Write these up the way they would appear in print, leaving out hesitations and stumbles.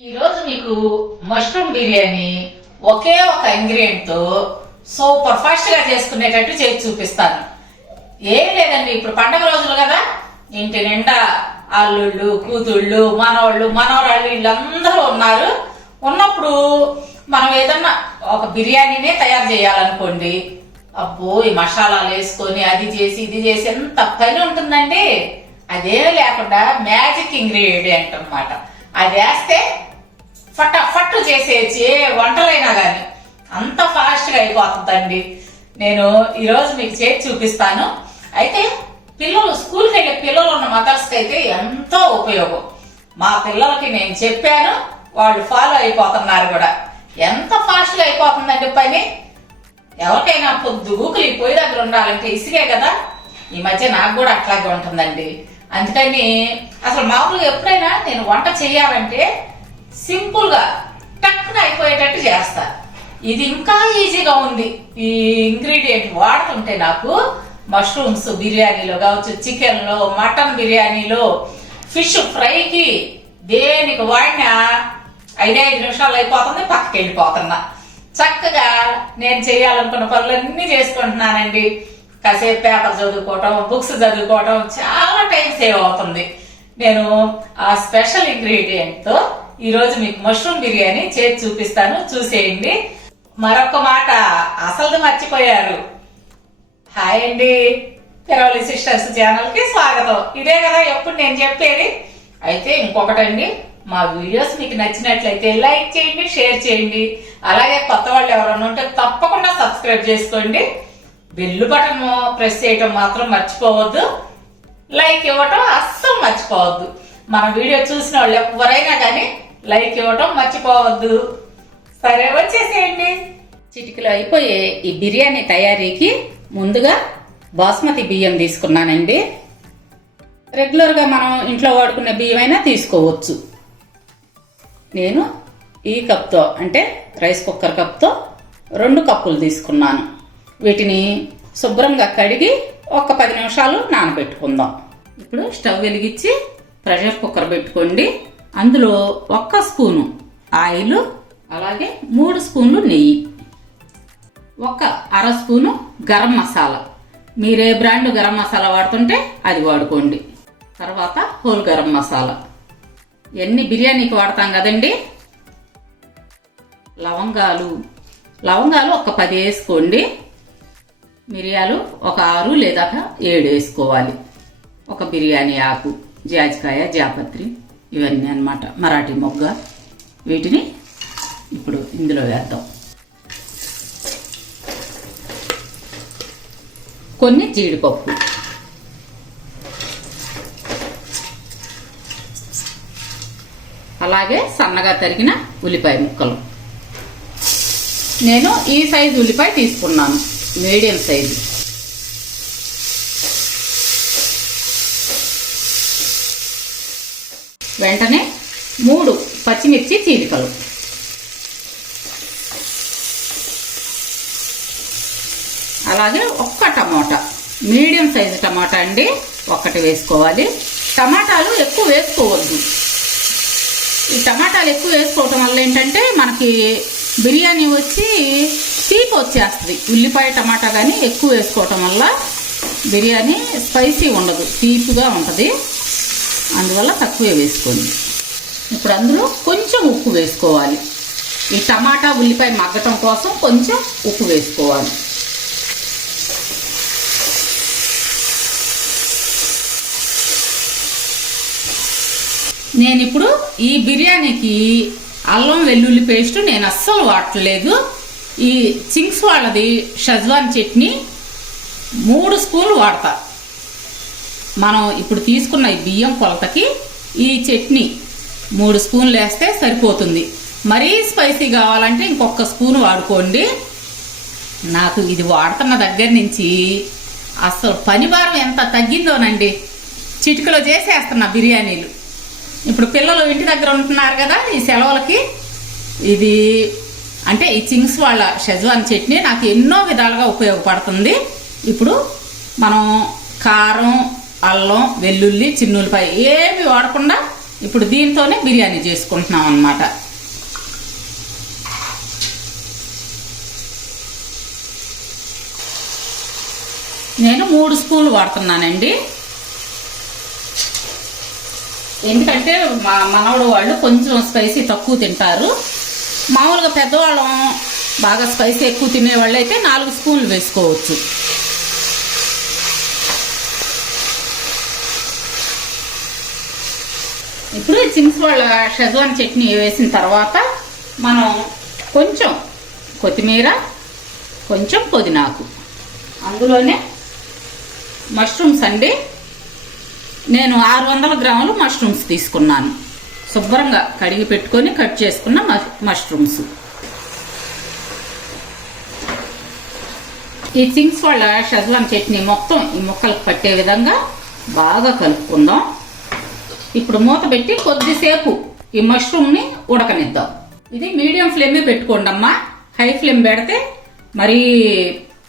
ఈరోజు మీకు మష్రూమ్ బిర్యానీ ఒకే ఒక ఇంగ్రీడియంట్ తో సూపర్ ఫాస్ట్ గా చేసుకునేటట్టు చేసి చూపిస్తాను. ఏం లేదండి, ఇప్పుడు పండగ రోజులు కదా, ఇంటి నిండా అల్లుళ్ళు, కూతుళ్ళు, మనవాళ్ళు, మనవరాళ్ళు వీళ్ళందరూ ఉన్నారు. ఉన్నప్పుడు మనం ఏదన్నా ఒక బిర్యానీనే తయారు చేయాలనుకోండి, అబ్బో ఈ మసాలాలు వేసుకొని అది చేసి ఇది చేసి ఎంత పని ఉంటుందండి. అదేం లేకుండా మ్యాజిక్ ఇంగ్రీడియంట్ అన్నమాట. అది వేస్తే ఫటాఫట్ చేసేయచ్చు, ఏ వంటలైనా కానీ అంత ఫాస్ట్ గా అయిపోతుందండి. నేను ఈరోజు మీకు చేసి చూపిస్తాను. అయితే పిల్లలు స్కూల్కి వెళ్ళే పిల్లలు ఉన్న మదర్స్ కి అయితే ఎంతో ఉపయోగం. మా పిల్లలకి నేను చెప్పాను, వాళ్ళు ఫాలో అయిపోతున్నారు కూడా. ఎంత ఫాస్ట్ గా అయిపోతుందండి పని. ఎవరికైనా పొద్దుగూకులు ఈ పొయ్యి దగ్గర ఉండాలంటే ఇసిగే కదా. ఈ మధ్య నాకు కూడా అట్లాగే ఉంటుందండి. అందుకని అసలు మామూలుగా ఎప్పుడైనా నేను వంట చేయాలంటే సింపుల్ గా టక్కున అయిపోయేటట్టు చేస్తా. ఇది ఇంకా ఈజీగా ఉంది. ఈ ఇంగ్రీడియంట్ వాడుతుంటే నాకు మష్రూమ్స్ బిర్యానీలో కావచ్చు, చికెన్ లో, మటన్ బిర్యానీలో, ఫిష్ ఫ్రైకి దేనికి వాడినా 5 నిమిషాలు అయిపోతుంది, పక్కకి వెళ్ళిపోతున్నా. చక్కగా నేను చేయాలనుకున్న పనులన్నీ చేసుకుంటున్నానండి. కాసేపు పేపర్ చదువుకోవటం, బుక్స్ చదువుకోవటం, చాలా టైం సేవ్ అవుతుంది. నేను ఆ స్పెషల్ ఇంగ్రీడియంట్ తో ఈరోజు మీకు మష్రూమ్ బిర్యానీ చేసి చూపిస్తాను, చూసేయండి. మరొక మాట అసలు మర్చిపోయారు. హాయ్ అండి, తిరవలి సిస్టర్స్ ఛానల్ కి స్వాగతం. ఇదే కదా ఎప్పుడు నేను చెప్పేది. అయితే ఇంకొకటండి, మా వీడియోస్ మీకు నచ్చినట్లయితే లైక్ చేయండి, షేర్ చేయండి. అలాగే కొత్త వాళ్ళు ఎవరైనా ఉంటే తప్పకుండా సబ్స్క్రైబ్ చేసుకోండి. బెల్ బటన్ ప్రెస్ చేయటం మాత్రం మర్చిపోవద్దు. లైక్ ఇవ్వటం అస్సలు మర్చిపోవద్దు. మన వీడియో చూసిన వాళ్ళు ఎవరైనా కానీ లైక్ ఇవ్వటం మర్చిపోవద్దు. సరే, వచ్చేసేయండి. చిటికలో అయిపోయే ఈ బిర్యానీ తయారీకి ముందుగా బాస్మతి బియ్యం తీసుకున్నానండి. రెగ్యులర్ గా మనం ఇంట్లో వాడుకునే బియ్యం అయినా తీసుకోవచ్చు. నేను ఈ కప్తో, అంటే రైస్ కుక్కర్ కప్తో 2 కప్పులు తీసుకున్నాను. వీటిని శుభ్రంగా కడిగి ఒక 10 నిమిషాలు నానబెట్టుకుందాం. ఇప్పుడు స్టవ్ వెలిగించి ప్రెషర్ కుక్కర్ పెట్టుకోండి. అందులో 1 స్పూను ఆయిల్, అలాగే 3 స్పూన్లు నెయ్యి, 1/2 స్పూను గరం మసాలా. మీరే బ్రాండ్ గరం మసాలా వాడుతుంటే అది వాడుకోండి. తర్వాత హోల్ గరం మసాలా, ఇవన్నీ బిర్యానీకి వాడతాం కదండి. లవంగాలు ఒక 10 వేసుకోండి. మిరియాలు ఒక 6 లేదా 7 వేసుకోవాలి. ఒక బిర్యానీ ఆకు, జాజికాయ, జాపత్రి, ఇవన్నీ అన్నమాట, మరాఠీ మొగ్గ. వీటిని ఇప్పుడు ఇందులో వేద్దాం. కొన్ని జీడిపప్పు, అలాగే సన్నగా తరిగిన ఉల్లిపాయ ముక్కలు. నేను ఈ సైజు ఉల్లిపాయ తీసుకున్నాను, మీడియం సైజు. వెంటనే 3 పచ్చిమిర్చి చీలికలు, అలాగే 1 టమాటా, మీడియం సైజు టమాటా అండి, 1 వేసుకోవాలి. టమాటాలు ఎక్కువ వేసుకోవద్దు. ఈ టమాటాలు ఎక్కువ వేసుకోవటం వల్ల ఏంటంటే మనకి బిర్యానీ వచ్చి తీపి వచ్చేస్తుంది. ఉల్లిపాయ టమాటా కానీ ఎక్కువ వేసుకోవటం వల్ల బిర్యానీ స్పైసీ ఉండదు, తీపిగా ఉంటుంది. అందువల్ల తక్కువే వేసుకోండి. ఇప్పుడు అందులో కొంచెం ఉప్పు వేసుకోవాలి. ఈ టమాటా ఉల్లిపాయ మగ్గటం కోసం కొంచెం ఉప్పు వేసుకోవాలి. నేను ఇప్పుడు ఈ బిర్యానీకి అల్లం వెల్లుల్లి పేస్ట్ నేను అస్సలు వాడట్లేదు. ఈ చింగ్స్ వాళ్ళది షెజ్వాన్ చట్నీ 3 స్పూన్లు వాడతా. మనం ఇప్పుడు తీసుకున్న ఈ బియ్యం కొలతకి ఈ చట్నీ 3 స్పూన్లు వేస్తే సరిపోతుంది. మరీ స్పైసీ కావాలంటే ఇంకొక స్పూన్ వాడుకోండి. నాకు ఇది వాడుతున్న దగ్గర నుంచి అసలు పనిభారం ఎంత తగ్గిందోనండి. చిటికలో చేసేస్తున్నా బిర్యానీలు. ఇప్పుడు పిల్లలు ఇంటి దగ్గర ఉంటున్నారు కదా ఈ సెలవులకి. ఇది అంటే ఈ చింగ్స్ వాళ్ళ షెజ్వాన్ చట్నీ నాకు ఎన్నో విధాలుగా ఉపయోగపడుతుంది. ఇప్పుడు మనం కారం, అల్లం, వెల్లుల్లి, చిన్నులపాయ ఏమి వాడకుండా ఇప్పుడు దీంతోనే బిర్యానీ చేసుకుంటున్నాం అన్నమాట. నేను 3 స్పూన్లు వాడుతున్నానండి. ఎందుకంటే మా మనవడు వాళ్ళు కొంచెం స్పైసీ తక్కువ తింటారు. మామూలుగా పెద్దవాళ్ళం బాగా స్పైసీ ఎక్కువ తినేవాళ్ళు అయితే 4 స్పూన్లు వేసుకోవచ్చు. ఇప్పుడు చింగ్స్ వాళ్ళ షెజ్వాన్ చట్నీ వేసిన తర్వాత మనం కొంచెం కొత్తిమీర, కొంచెం పుదీనాకు, అందులోనే మష్రూమ్స్ అండి. నేను 600 గ్రాములు మష్రూమ్స్ తీసుకున్నాను. శుభ్రంగా కడిగి పెట్టుకొని కట్ చేసుకున్న మష్రూమ్స్. ఈ చింగ్స్ వాళ్ళ షెజ్వాన్ చట్నీ మొత్తం ఈ ముక్కలకు పట్టే విధంగా బాగా కలుపుకుందాం. ఇప్పుడు మూత పెట్టి కొద్దిసేపు ఈ మష్రూమ్ని ఉడకనిద్దాం. ఇది మీడియం ఫ్లేమే పెట్టుకోండి అమ్మా. హై ఫ్లేమ్ పెడితే మరి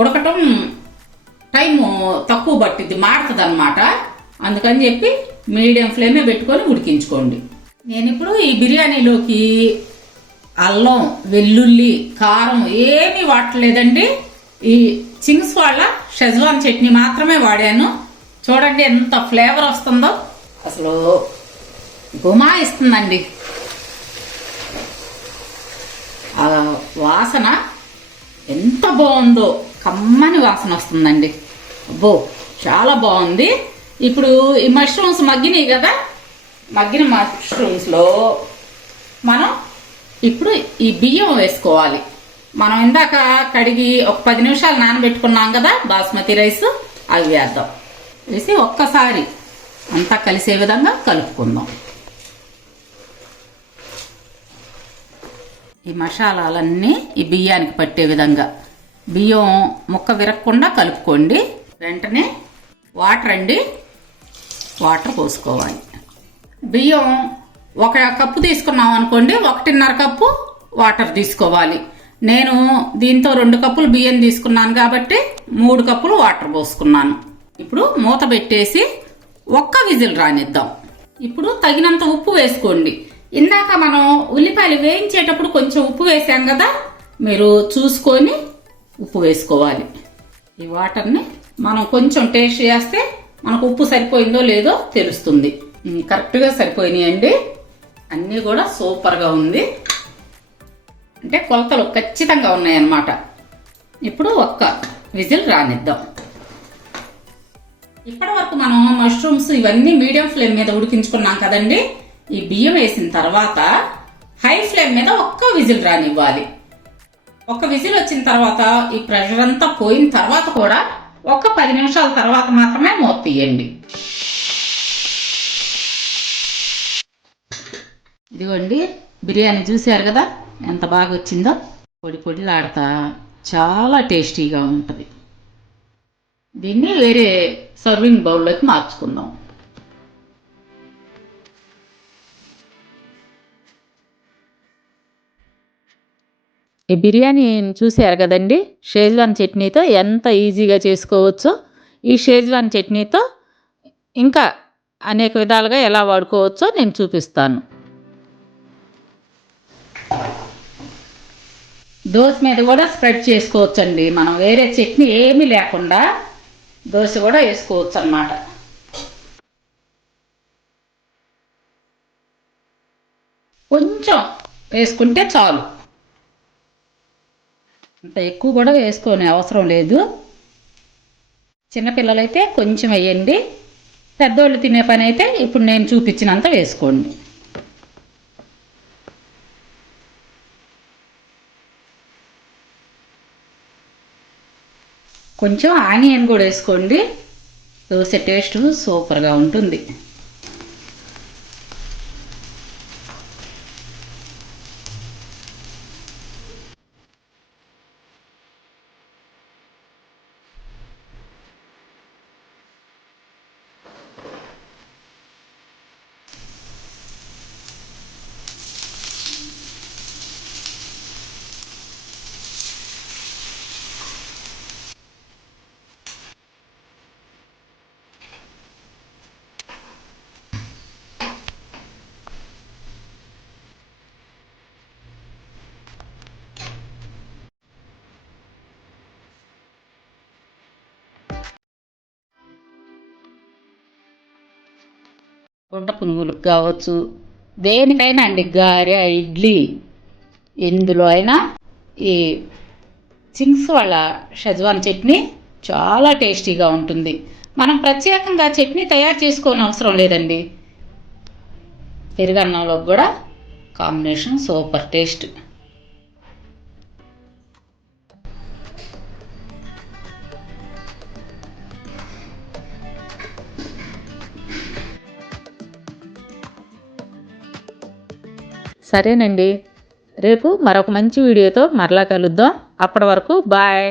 ఉడకటం టైము తక్కువ పట్టిద్ది, మాడుతుంది అనమాట. అందుకని చెప్పి మీడియం ఫ్లేమే పెట్టుకొని ఉడికించుకోండి. నేను ఇప్పుడు ఈ బిర్యానీలోకి అల్లం, వెల్లుల్లి, కారం ఏమీ వాడలేదండి. ఈ చింగ్స్ వాళ్ళ షెజ్వాన్ చట్నీ మాత్రమే వాడాను. చూడండి ఎంత ఫ్లేవర్ వస్తుందో, అసలు గుమాయిస్తుందండి. ఆ వాసన ఎంత బాగుందో, కమ్మని వాసన వస్తుందండి. అబ్బో చాలా బాగుంది. ఇప్పుడు ఈ మష్రూమ్స్ మగ్గినాయి కదా, మగ్గిన మష్రూమ్స్లో మనం ఇప్పుడు ఈ బియ్యం వేసుకోవాలి. మనం ఇందాక కడిగి ఒక 10 నిమిషాలు నానబెట్టుకున్నాం కదా బాస్మతి రైస్, అవి వేద్దాం. వేసి ఒక్కసారి అంతా కలిసే విధంగా కలుపుకుందాం. ఈ మసాలాలన్నీ ఈ బియ్యానికి పట్టే విధంగా బియ్యం ముక్క విరగకుండా కలుపుకోండి. వెంటనే వాటర్ అండి, వాటర్ పోసుకోవాలి. బియ్యం 1 కప్పు తీసుకున్నాం అనుకోండి, 1.5 కప్పు వాటర్ తీసుకోవాలి. నేను దీంతో 2 కప్పులు బియ్యం తీసుకున్నాను కాబట్టి 3 కప్పులు వాటర్ పోసుకున్నాను. ఇప్పుడు మూత పెట్టేసి 1 విజిల్ రానిద్దాం. ఇప్పుడు తగినంత ఉప్పు వేసుకోండి. ఇందాక మనం ఉల్లిపాయలు వేయించేటప్పుడు కొంచెం ఉప్పు వేసాం కదా, మీరు చూసుకొని ఉప్పు వేసుకోవాలి. ఈ వాటర్ని మనం కొంచెం టేస్ట్ చేస్తే మనకు ఉప్పు సరిపోయిందో లేదో తెలుస్తుంది. కరెక్ట్గా సరిపోయినాయండి. అన్నీ కూడా సూపర్గా ఉంది, అంటే కొలతలు ఖచ్చితంగా ఉన్నాయన్నమాట. ఇప్పుడు 1 విజిల్ రానిద్దాం. ఇప్పటి వరకు మనం మష్రూమ్స్ ఇవన్నీ మీడియం ఫ్లేమ్ మీద ఉడికించుకున్నాం కదండి. ఈ బియ్యం వేసిన తర్వాత హై ఫ్లేమ్ మీద 1 విజిల్ రానివ్వాలి. 1 విజిల్ వచ్చిన తర్వాత ఈ ప్రెషర్ అంతా పోయిన తర్వాత కూడా 10 నిమిషాల తర్వాత మాత్రమే మూత తీయండి. ఇదిగోండి బిర్యానీ చూశారు కదా ఎంత బాగా వచ్చిందో. పొడి పొడిలాడతా చాలా టేస్టీగా ఉంటుంది. దీన్ని వేరే సర్వింగ్ బౌల్లోకి మార్చుకుందాం. ఈ బిర్యానీ చూసారు కదండి, షేజ్వాన్ చట్నీతో ఎంత ఈజీగా చేసుకోవచ్చో. ఈ షేజ్వాన్ చట్నీతో ఇంకా అనేక విధాలుగా ఎలా వాడుకోవచ్చో నేను చూపిస్తాను. దోశ మీద కూడా స్ప్రెడ్ చేసుకోవచ్చండి. మనం వేరే చట్నీ ఏమీ లేకుండా దోశ కూడా వేసుకోవచ్చు అన్నమాట. కొంచెం వేసుకుంటే చాలు, అంత ఎక్కువ కూడా వేసుకునే అవసరం లేదు. చిన్నపిల్లలైతే కొంచెం వేయండి, పెద్దోళ్ళు తినే పని అయితే ఇప్పుడు నేను చూపించినంత వేసుకోండి. కొంచెం ఆనియన్ కూడా వేసుకోండి, దోశ టేస్ట్ సూపర్గా ఉంటుంది. గుంట పునుగులకు కావచ్చు, దేనికైనా అండి, గారె, ఇడ్లీ, ఎందులో అయినా ఈ చింగ్స్ వాళ్ళ షెజ్వాన్ చట్నీ చాలా టేస్టీగా ఉంటుంది. మనం ప్రత్యేకంగా చట్నీ తయారు చేసుకోని అవసరం లేదండి. పెరుగన్నంలో కూడా కాంబినేషన్ సూపర్ టేస్ట్. సరేనండి, రేపు మరొక మంచి వీడియోతో మరలా కలుద్దాం. అప్పటి వరకు బాయ్.